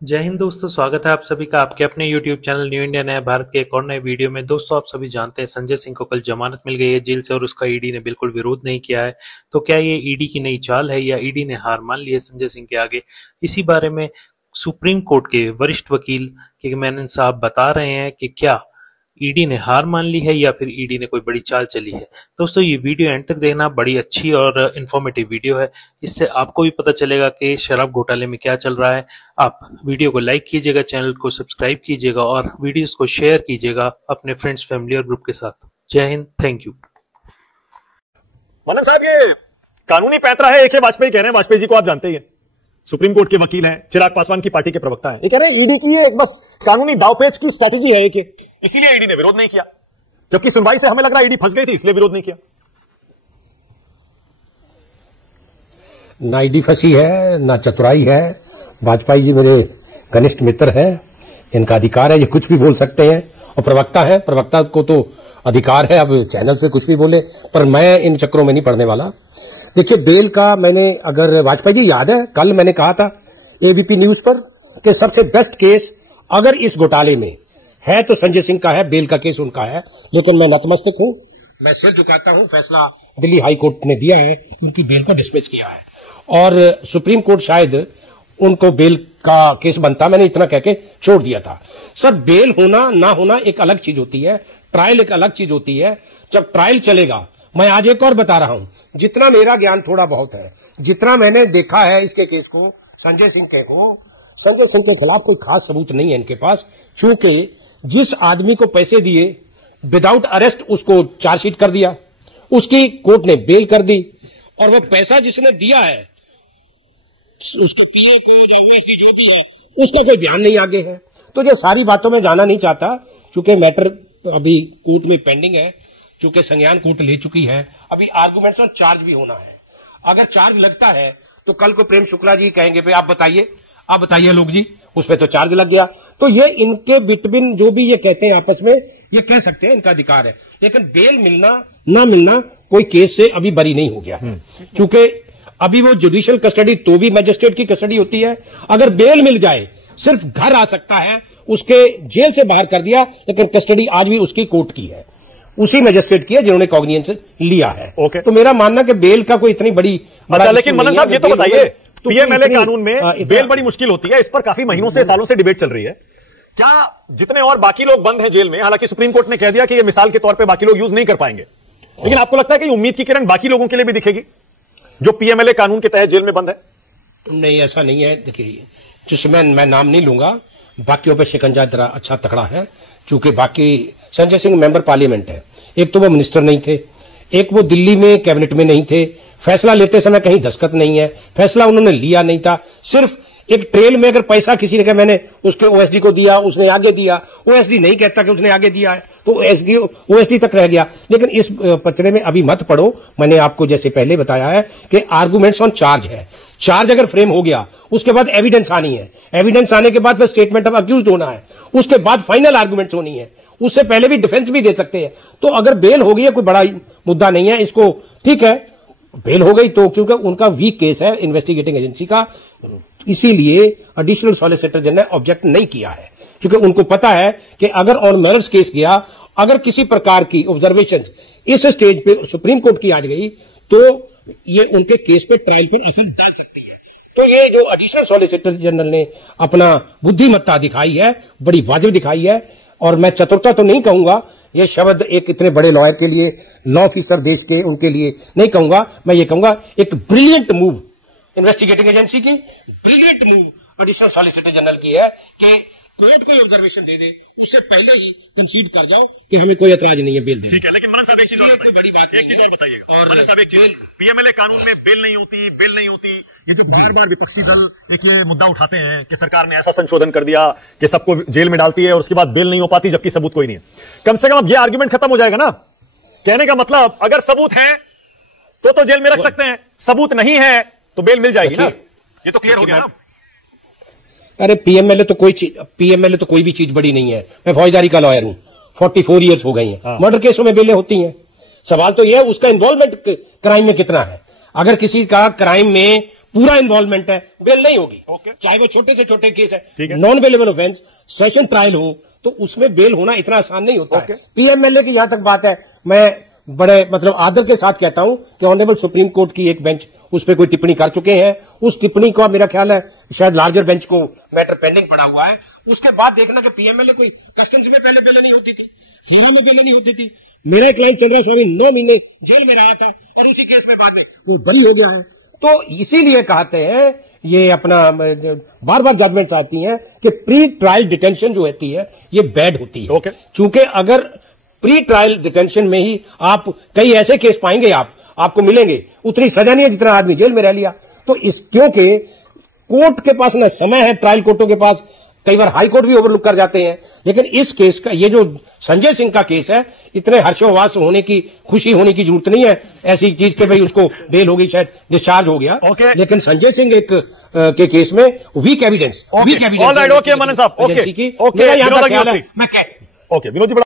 जय हिंद दोस्तों, स्वागत है आप सभी का आपके अपने YouTube चैनल न्यू इंडिया नया भारत के एक और नए वीडियो में। दोस्तों, आप सभी जानते हैं संजय सिंह को कल जमानत मिल गई है जेल से और उसका ईडी ने बिल्कुल विरोध नहीं किया है। तो क्या ये ईडी की नई चाल है या ईडी ने हार मान ली है संजय सिंह के आगे? इसी बारे में सुप्रीम कोर्ट के वरिष्ठ वकील के मेनन साहब बता रहे हैं कि क्या ईडी ने हार मान ली है या फिर ईडी ने कोई बड़ी चाल चली है। दोस्तों, ये वीडियो एंड तक देखना, बड़ी अच्छी और इन्फॉर्मेटिव वीडियो है। इससे आपको भी पता चलेगा कि शराब घोटाले में क्या चल रहा है। आप वीडियो को लाइक कीजिएगा, चैनल को सब्सक्राइब कीजिएगा और वीडियोस को शेयर कीजिएगा अपने फ्रेंड्स, फैमिली और ग्रुप के साथ। जय हिंद, थैंक यू। मनन साहब, ये कानूनी पैंतरा है। AK वाजपेयी कह रहे हैं, वाजपेयी जी को आप जानते ही हैं, सुप्रीम कोर्ट के वकील हैं, चिराग पासवान की पार्टी के प्रवक्ता हैं। ये कह रहे हैं ईडी की ये एक बस कानूनी दावपेच की स्ट्रेटेजी है, इसीलिए ईडी ने विरोध नहीं किया। जबकि सुनवाई से हमें लग रहा है ईडी फंस गई थी, इसलिए विरोध नहीं किया। ना ईडी फंसी है, ना चतुराई है। वाजपेयी जी मेरे घनिष्ठ मित्र हैं, इनका अधिकार है, ये कुछ भी बोल सकते हैं और प्रवक्ता है, प्रवक्ता को तो अधिकार है अब चैनल पे कुछ भी बोले, पर मैं इन चक्रों में नहीं पड़ने वाला। देखिए, बेल का मैंने, अगर वाजपेयी जी याद है, कल मैंने कहा था एबीपी न्यूज पर कि सबसे बेस्ट केस अगर इस घोटाले में है तो संजय सिंह का है, बेल का केस उनका है। लेकिन मैं नतमस्तक हूं, मैं सिर झुकाता हूं, फैसला दिल्ली हाई कोर्ट ने दिया है, उनकी बेल को डिसमिस किया है और सुप्रीम कोर्ट शायद उनको बेल का केस बनता, मैंने इतना कहके छोड़ दिया था। सर, बेल होना ना होना एक अलग चीज होती है, ट्रायल एक अलग चीज होती है। जब ट्रायल चलेगा, मैं आज एक और बता रहा हूं, जितना मेरा ज्ञान थोड़ा बहुत है, जितना मैंने देखा है इसके केस को, संजय सिंह के खिलाफ कोई खास सबूत नहीं है इनके पास, चूंकि जिस आदमी को पैसे दिए विदाउट अरेस्ट उसको चार्जशीट कर दिया, उसकी कोर्ट ने बेल कर दी और वो पैसा जिसने दिया है उसका पीए को या ओएसडी जो भी है उसका कोई बयान नहीं आगे है। तो ये सारी बातों में जाना नहीं चाहता, चूंकि मैटर अभी कोर्ट में पेंडिंग है, चूंकि संज्ञान कोर्ट ले चुकी है, अभी आर्गुमेंट्स ऑन चार्ज भी होना है। अगर चार्ज लगता है तो कल को प्रेम शुक्ला जी कहेंगे भाई आप बताइए लोग जी, उसमें तो चार्ज लग गया। तो ये इनके बिटवीन जो भी ये कहते हैं आपस में, ये कह सकते हैं, इनका अधिकार है। लेकिन बेल मिलना ना मिलना कोई केस से अभी बरी नहीं हो गया, क्योंकि अभी वो जुडिशियल कस्टडी तो भी मजिस्ट्रेट की कस्टडी होती है। अगर बेल मिल जाए, सिर्फ घर आ सकता है, उसके जेल से बाहर कर दिया, लेकिन कस्टडी आज भी उसकी कोर्ट की है, उसी मजिस्ट्रेट की है जिन्होंने कॉग्निजेंस लिया है। ओके। तो मेरा मानना कि बेल का कोई इतनी बड़ी लेकिन मनन साहब, ये तो बताइए, पीएमएलए कानून में बेल बड़ी मुश्किल होती है, इस पर काफी महीनों से, सालों से डिबेट चल रही है। क्या जितने और बाकी लोग बंद हैं जेल में, हालांकि सुप्रीम कोर्ट ने कह दिया कि ये मिसाल के तौर पे बाकी लोग यूज नहीं कर पाएंगे, लेकिन आपको लगता है कि उम्मीद की किरण बाकी लोगों के लिए भी दिखेगी जो पीएमएलए कानून के तहत जेल में बंद है? नहीं, ऐसा नहीं है। देखिए, जिसमें मैं नाम नहीं लूंगा, बाकियों पे शिकंजा जरा अच्छा तकड़ा है, चूंकि बाकी संजय सिंह मेंबर पार्लियामेंट है, एक तो वो मिनिस्टर नहीं थे, एक वो दिल्ली में कैबिनेट में नहीं थे, फैसला लेते समय कहीं दस्तखत नहीं है, फैसला उन्होंने लिया नहीं था। सिर्फ एक ट्रेल में अगर पैसा किसी ने कहा मैंने उसके ओएसडी को दिया, उसने आगे दिया, ओएसडी नहीं कहता कि उसने आगे दिया है, तो ओएसडी तक रह गया। लेकिन इस पचड़े में अभी मत पड़ो। मैंने आपको जैसे पहले बताया है कि आर्गुमेंट्स ऑन चार्ज है, चार्ज अगर फ्रेम हो गया, उसके बाद एविडेंस आनी है, एविडेंस आने के बाद फिर स्टेटमेंट ऑफ अक्यूज्ड होना है, उसके बाद फाइनल आर्गुमेंट्स होनी है, उससे पहले भी डिफेंस भी दे सकते हैं। तो अगर बेल हो गई है, कोई बड़ा मुद्दा नहीं है, इसको ठीक है, बेल हो गई तो, क्योंकि उनका वीक केस है इन्वेस्टिगेटिंग एजेंसी का, इसीलिए एडिशनल सॉलिसिटर जनरल ने ऑब्जेक्ट नहीं किया है, क्योंकि उनको पता है कि अगर ऑन मेरिट्स केस गया, अगर किसी प्रकार की ऑब्जर्वेशन इस स्टेज पे सुप्रीम कोर्ट की आ गई, तो ये उनके केस पे ट्रायल पर असर डाल सकती है। तो ये जो एडिशनल सॉलिसिटर जनरल ने अपना बुद्धिमत्ता दिखाई है, बड़ी वाजिब दिखाई है, और मैं चतुरता तो नहीं कहूंगा, ये शब्द एक इतने बड़े लॉयर के लिए, लॉ ऑफिसर देश के, उनके लिए नहीं कहूंगा, मैं ये कहूंगा एक ब्रिलियंट मूव इन्वेस्टिगेटिंग एजेंसी की, brilliant move additional solicitor general की है कि कोर्ट कोई ऑब्जर्वेशन दे दे, उससे पहले ही कंसीड कर जाओ कि हमें कोई एतराज नहीं है बेल देने। ठीक है, लेकिन मनन साहब एक चीज और, कोई बड़ी बात, एक चीज और बताइएगा। और मनन साहब, एक चीज, पीएमएलए कानून में बेल नहीं होती, ये जो बार बार विपक्षी दल एक ये मुद्दा उठाते हैं कि सरकार ने ऐसा संशोधन कर दिया कि सबको जेल में डालती है और उसके बाद बेल नहीं हो पाती, जबकि सबूत कोई नहीं है। कम से कम अब ये आर्ग्यूमेंट खत्म हो जाएगा ना। कहने का मतलब, अगर सबूत है तो जेल में रख सकते हैं, सबूत नहीं है तो बेल मिल जाएगी ना। ये तो क्लियर हो गया ना। अरे पीएमएलए तो कोई भी चीज बड़ी नहीं है। मैं फौजदारी का लॉयर हूं, 44 ईयर्स हो गई हैं, मर्डर केसों में बेलें होती हैं। सवाल तो यह है उसका इन्वॉल्वमेंट क्राइम में कितना है। अगर किसी का क्राइम में पूरा इन्वॉल्वमेंट है, बेल नहीं होगी। चाहे वो छोटे से छोटे केस है, non bailable offence, session trial हो, तो उसमें बेल होना इतना आसान नहीं होता है। पीएमएलए की यहां तक बात है, मैं बड़े मतलब आदर के साथ कहता हूं कि ऑनरेबल सुप्रीम कोर्ट की एक बेंच उस पर कोई टिप्पणी कर चुके हैं। उस टिप्पणी का मेरा ख्याल है शायद लार्जर बेंच को मैटर पेंडिंग पड़ा हुआ है। उसके बाद देखना जो पीएमएलए कोई कस्टम्स में पहले बेल नहीं होती थी, फीमा में बेल नहीं होती थी। मेरा क्लाइंट चंद्रा स्वामी 9 महीने जेल में रहा था और उसी केस में बाद में वो बरी हो गया है। तो इसीलिए कहते हैं ये अपना बार बार जजमेंट्स आती हैं कि प्री ट्रायल डिटेंशन जो होती है ये बैड होती है। चूंकि अगर प्री ट्रायल डिटेंशन में ही आप कई ऐसे केस पाएंगे, आपको मिलेंगे, उतनी सजा नहीं है जितना आदमी जेल में रह लिया। तो इस क्योंकि कोर्ट के पास न समय है, ट्रायल कोर्टों के पास, कई बार हाई कोर्ट भी ओवरलुक कर जाते हैं। लेकिन इस केस का, ये जो संजय सिंह का केस है, इतने हर्षोल्लास होने की, खुशी होने की जरूरत नहीं है ऐसी चीज के भाई उसको बेल हो गई, शायद डिस्चार्ज हो गया। लेकिन संजय सिंह एक के केस में वीक एविडेंस मनन साहब, एजेंसी की, मेरा यहां तक ख्याल है, मैं विनोद जी